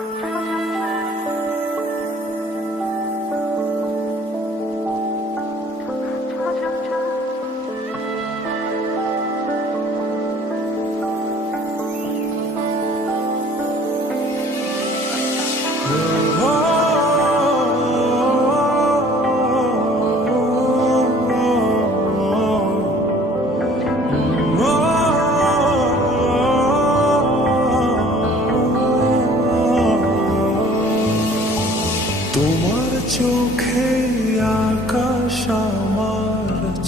啊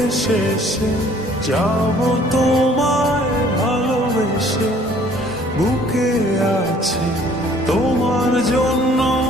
পথে শেষে যাব তোমায় ভালোবেসে। বুকে আছে তোমার জন্য।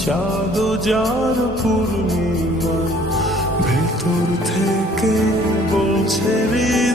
চাঁদ যার পূর্ণিমা ভেতর থেকে বলছে রে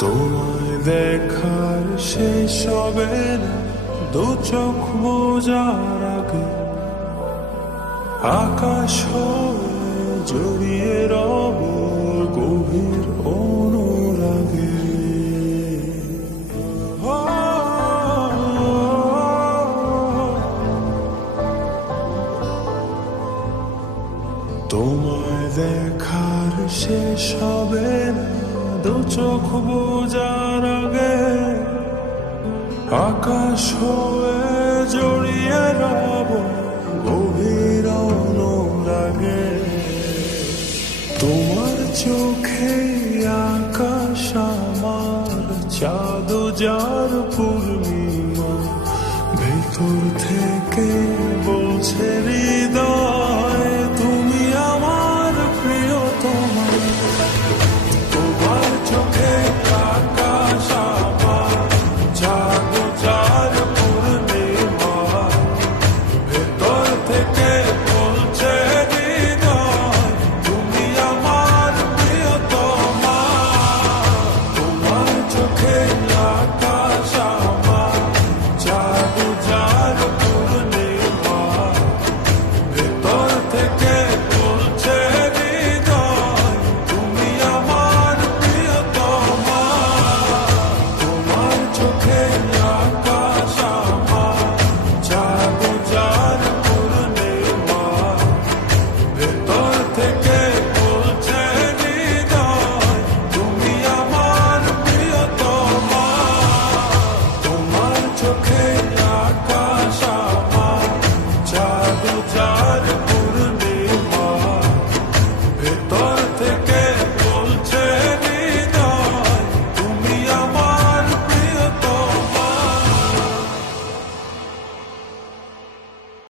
তোমায় দেখার শেষ হবে দু চোখ বোঝার আগে আকাশ জড়িয়ে রব গভীর অনুরাগে। তোমায় দেখার শেষ হবে না। দু চোখ বোঝার আগে আকাশ হয়ে জড়িয়ে রব, গভীর অনুরাগে তোমার চোখে আকাশ আমার চাঁদ যার পূর্ণিমা, ভেতর থেকে